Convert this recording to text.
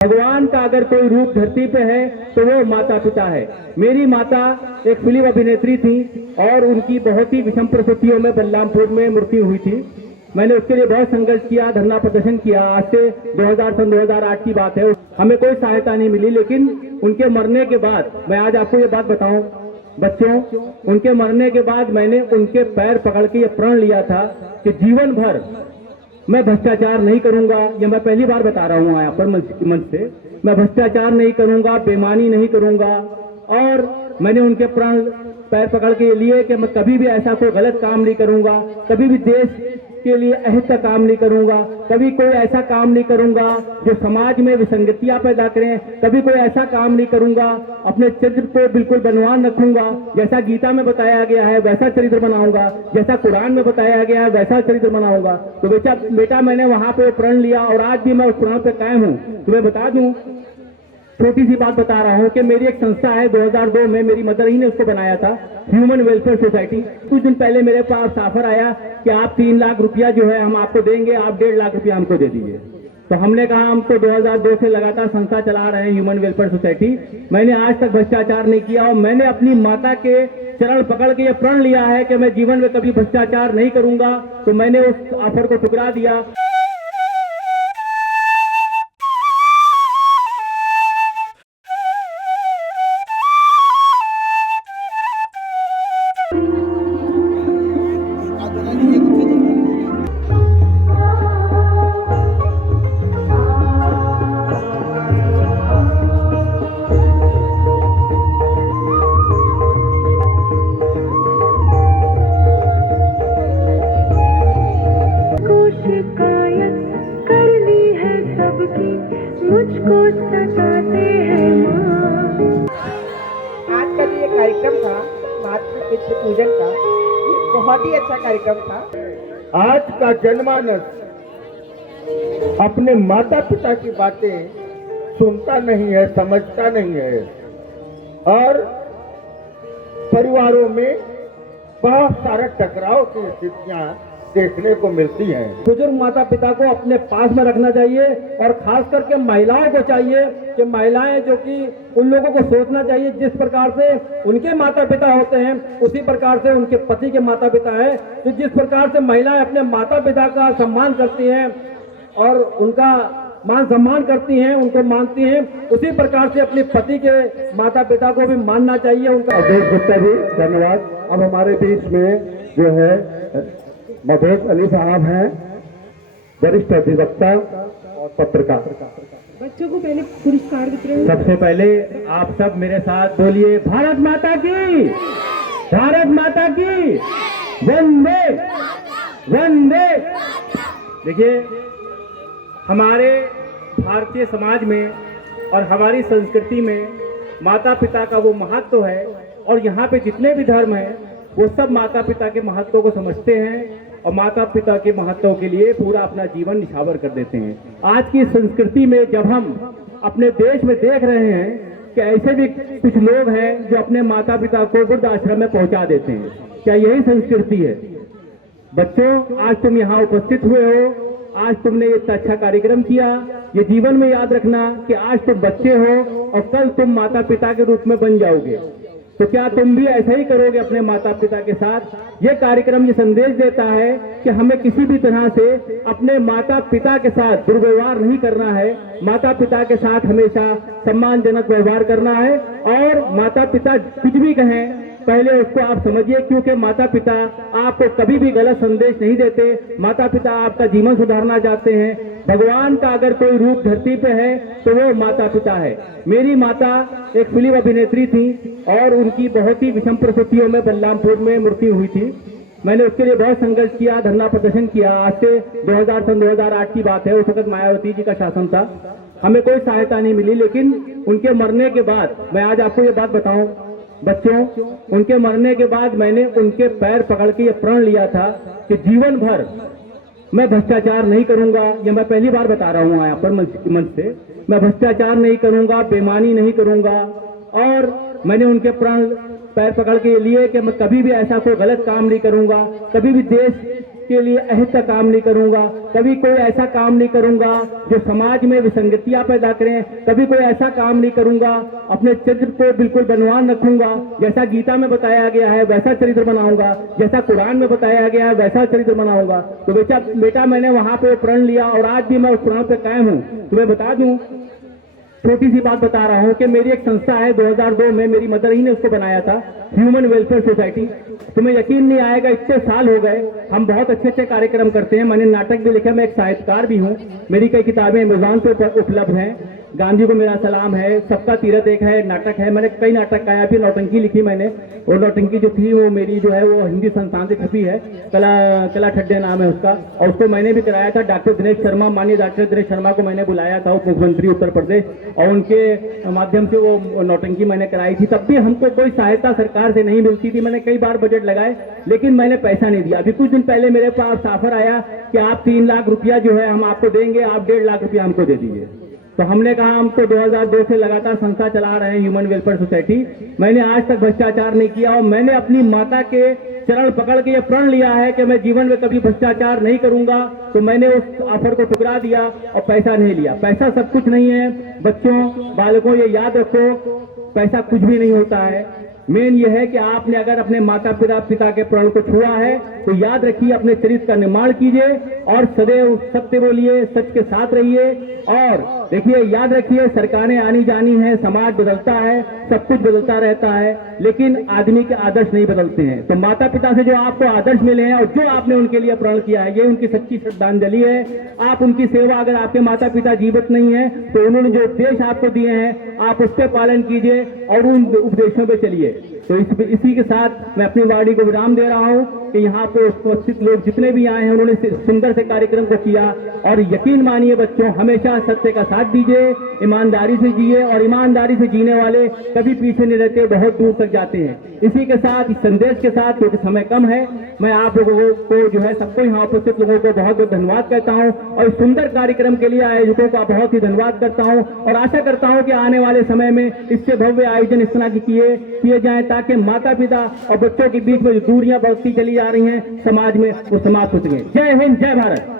भगवान का अगर कोई रूप धरती पे है तो वो माता पिता है। मेरी माता एक फिल्म अभिनेत्री थी और उनकी बहुत ही विषम परिस्थितियों में बलरामपुर में मृत्यु हुई थी। मैंने उसके लिए बहुत संघर्ष किया, धरना प्रदर्शन किया। आज से 2008 की बात है। हमें कोई सहायता नहीं मिली, लेकिन उनके मरने के बाद मैं आज आपको ये बात बताऊं बच्चों, उनके मरने के बाद मैंने उनके पैर पकड़ के ये प्रण लिया था कि जीवन भर मैं भ्रष्टाचार नहीं करूंगा। ये मैं पहली बार बता रहा हूं यहाँ पर मंच से। मैं भ्रष्टाचार नहीं करूंगा, बेईमानी नहीं करूंगा। और मैंने उनके प्रण पैर पकड़ के लिए कि मैं कभी भी ऐसा कोई गलत काम नहीं करूंगा, कभी भी देश के लिए अहित का काम नहीं करूंगा, कभी कोई ऐसा काम नहीं करूंगा जो समाज में विसंगतियां पैदा करें, कभी कोई ऐसा काम नहीं करूंगा, अपने चरित्र को बिल्कुल बनवान रखूंगा। जैसा गीता में बताया गया है वैसा चरित्र बनाऊंगा, जैसा कुरान में बताया गया है वैसा चरित्र बनाऊंगा। तो बेटा मैंने वहां पे प्रण लिया और आज भी मैं उस प्रण पे कायम हूं। तुम्हें बता दूं, छोटी सी बात बता रहा हूं कि मेरी एक संस्था है, 2002 में मेरी मदर ही ने उसको बनाया था, ह्यूमन वेलफेयर सोसाइटी। कुछ दिन पहले मेरे पास ऑफर आया कि आप 3 लाख रुपया जो है हम आपको देंगे, आप 1.5 लाख रुपया हमको दे दीजिए। तो हमने कहा हम तो 2002 से लगातार संस्था चला रहे हैं ह्यूमन वेलफेयर सोसाइटी। मैंने आज तक भ्रष्टाचार नहीं किया और मैंने अपनी माता के चरण पकड़ के ये प्रण लिया है कि मैं जीवन में कभी भ्रष्टाचार नहीं करूंगा। तो मैंने उस ऑफर को ठुकरा दिया। मुझको सताते हैं माँ। आज का जो ये कार्यक्रम था मातृ पितृ पूजन का, ये बहुत ही अच्छा कार्यक्रम था। आज का जनमानस अपने माता पिता की बातें सुनता नहीं है, समझता नहीं है और परिवारों में बहुत सारा टकराव की स्थितियां देखने को मिलती हैं। बुजुर्ग माता पिता को अपने पास में रखना चाहिए और खास करके महिलाओं को चाहिए कि महिलाएं जो कि उन लोगों को सोचना चाहिए जिस प्रकार से उनके माता पिता होते हैं उसी प्रकार से उनके पति के माता पिता हैं। तो जिस प्रकार से महिलाएं अपने माता पिता का सम्मान करती हैं और उनका मान सम्मान करती हैं, उनको मानती हैं, उसी प्रकार से अपने पति के माता पिता को भी मानना चाहिए। उनका अवधेश गुप्ता जी धन्यवाद। अब हमारे बीच में जो है मधेश अली साहब हैं, वरिष्ठ अधिवक्ता और पत्रकार। बच्चों को पहले पुरस्कार वितरण। सबसे पहले आप सब मेरे साथ बोलिए भारत माता की, भारत माता की वंदे वंदे। देखिए हमारे भारतीय समाज में और हमारी संस्कृति में माता पिता का वो महत्व है और यहाँ पे जितने भी धर्म हैं वो सब माता पिता के महत्व को समझते हैं और माता पिता के महत्व के लिए पूरा अपना जीवन निछावर कर देते हैं। आज की संस्कृति में जब हम अपने देश में देख रहे हैं कि ऐसे भी कुछ लोग हैं जो अपने माता पिता को वृद्धाश्रम में पहुंचा देते हैं, क्या यही संस्कृति है? बच्चों आज तुम यहाँ उपस्थित हुए हो, आज तुमने ये इतना अच्छा कार्यक्रम किया। ये जीवन में याद रखना कि आज तुम बच्चे हो और कल तुम माता पिता के रूप में बन जाओगे। तो क्या तुम भी ऐसा ही करोगे अपने माता पिता के साथ? ये कार्यक्रम ये संदेश देता है कि हमें किसी भी तरह से अपने माता पिता के साथ दुर्व्यवहार नहीं करना है। माता पिता के साथ हमेशा सम्मानजनक व्यवहार करना है और माता पिता कुछ भी कहें पहले उसको आप समझिए, क्योंकि माता पिता आपको कभी भी गलत संदेश नहीं देते। माता पिता आपका जीवन सुधारना चाहते हैं। भगवान का अगर कोई रूप धरती पे है तो वो माता पिता है। मेरी माता एक फिल्म अभिनेत्री थी और उनकी बहुत ही विषम परिस्थितियों में बलरामपुर में मृत्यु हुई थी। मैंने उसके लिए बहुत संघर्ष किया, धरना प्रदर्शन किया। आज से 2008 की बात है। उस वक्त मायावती जी का शासन था। हमें कोई सहायता नहीं मिली, लेकिन उनके मरने के बाद मैं आज आपको ये बात बताऊं बच्चों, उनके मरने के बाद मैंने उनके पैर पकड़ के ये प्रण लिया था कि जीवन भर मैं भ्रष्टाचार नहीं करूंगा। ये मैं पहली बार बता रहा हूं यहाँ पर मंच से। मैं भ्रष्टाचार नहीं करूंगा, बेईमानी नहीं करूंगा। और मैंने उनके प्रण पैर पकड़ के लिए कि मैं कभी भी ऐसा कोई गलत काम नहीं करूंगा, कभी भी देश के लिए अहित का काम नहीं करूंगा, कभी कोई ऐसा काम नहीं करूंगा जो समाज में विसंगतियां पैदा करें, कभी कोई ऐसा काम नहीं करूंगा, अपने चरित्र को बिल्कुल बनवान रखूंगा, जैसा गीता में बताया गया है वैसा चरित्र बनाऊंगा, जैसा कुरान में बताया गया है वैसा चरित्र बनाऊंगा। तो बेटा मैंने वहां पे प्रण लिया और आज भी मैं उस प्रण पे कायम हूं। तुम्हें बता दूं, छोटी सी बात बता रहा हूं कि मेरी एक संस्था है, 2002 में मेरी मदर ही ने उसको बनाया था, ह्यूमन वेलफेयर सोसाइटी। तुम्हें यकीन नहीं आएगा, इतने साल हो गए, हम बहुत अच्छे अच्छे कार्यक्रम करते हैं। मैंने नाटक भी लिखा, मैं एक साहित्यकार भी हूं, मेरी कई किताबें अमेज़न पे उपलब्ध हैं। गांधी को मेरा सलाम है, सबका तीरथ एक है, नाटक है, मैंने कई नाटक गाया, फिर नौटंकी लिखी मैंने, और नौटंकी जो थी वो मेरी जो है वो हिंदी संस्थान से छपी है, कला ठड्डे नाम है उसका, और उसको मैंने भी कराया था। डॉक्टर दिनेश शर्मा, माननीय डॉक्टर दिनेश शर्मा को मैंने बुलाया था, उप मुख्यमंत्री उत्तर प्रदेश, और उनके माध्यम से वो नौटंकी मैंने कराई थी। तब भी हमको कोई सहायता सरकार से नहीं मिलती थी, मैंने कई बार बजट लगाए लेकिन मैंने पैसा नहीं दिया। अभी कुछ दिन पहले मेरे पास ऑफर आया कि आप 3 लाख रुपया जो है हम आपको देंगे, आप 1.5 लाख रुपया हमको दे दीजिए। तो हमने कहा हम तो 2002 से लगातार संस्था चला रहे हैं ह्यूमन वेलफेयर सोसाइटी, मैंने आज तक भ्रष्टाचार नहीं किया, और मैंने अपनी माता के चरण पकड़ के ये प्रण लिया है कि मैं जीवन में कभी भ्रष्टाचार नहीं करूंगा। तो मैंने उस ऑफर को ठुकरा दिया और पैसा नहीं लिया। पैसा सब कुछ नहीं है बच्चों, बालकों, ये याद रखो, पैसा कुछ भी नहीं होता है। मेन ये है कि आपने अगर अपने माता पिता के प्रण को छुआ है तो याद रखिए, अपने चरित्र का निर्माण कीजिए और सदैव सत्य बोलिए, सच के साथ रहिए। और देखिए, याद रखिए, सरकारें आनी जानी है, समाज बदलता है, सब कुछ बदलता रहता है, लेकिन आदमी के आदर्श नहीं बदलते हैं। तो माता पिता से जो आपको आदर्श मिले हैं और जो आपने उनके लिए प्रण किया है, ये उनकी सच्ची श्रद्धांजलि है। आप उनकी सेवा, अगर आपके माता पिता जीवित नहीं है तो उन्होंने जो उपदेश आपको दिए हैं आप उसके पालन कीजिए और उन उपदेशों पे चलिए। तो इसी के साथ मैं अपनी वाणी को विराम दे रहा हूं कि यहाँ पे उपस्थित लोग जितने भी आए हैं उन्होंने सुंदर से कार्यक्रम को किया। और यकीन मानिए बच्चों, हमेशा सत्य का साथ दीजिए, ईमानदारी से जिए, और ईमानदारी से जीने वाले कभी पीछे नहीं रहते, बहुत दूर तक जाते हैं। इसी के साथ, इस संदेश के साथ, क्योंकि समय कम है, मैं आप लोगों को जो है सबको यहाँ उपस्थित लोगों को बहुत बहुत धन्यवाद कहता हूँ, और इस सुंदर कार्यक्रम के लिए आयोजकों का बहुत ही धन्यवाद करता हूँ, और आशा करता हूँ कि आने वाले समय में इससे भव्य आयोजन इस तरह के किए जाएं ताकि माता पिता और बच्चों के बीच में जो दूरियां बढ़ती चली जा रही हैं समाज में, वो समाप्त हो सके। जय हिंद, जय भारत।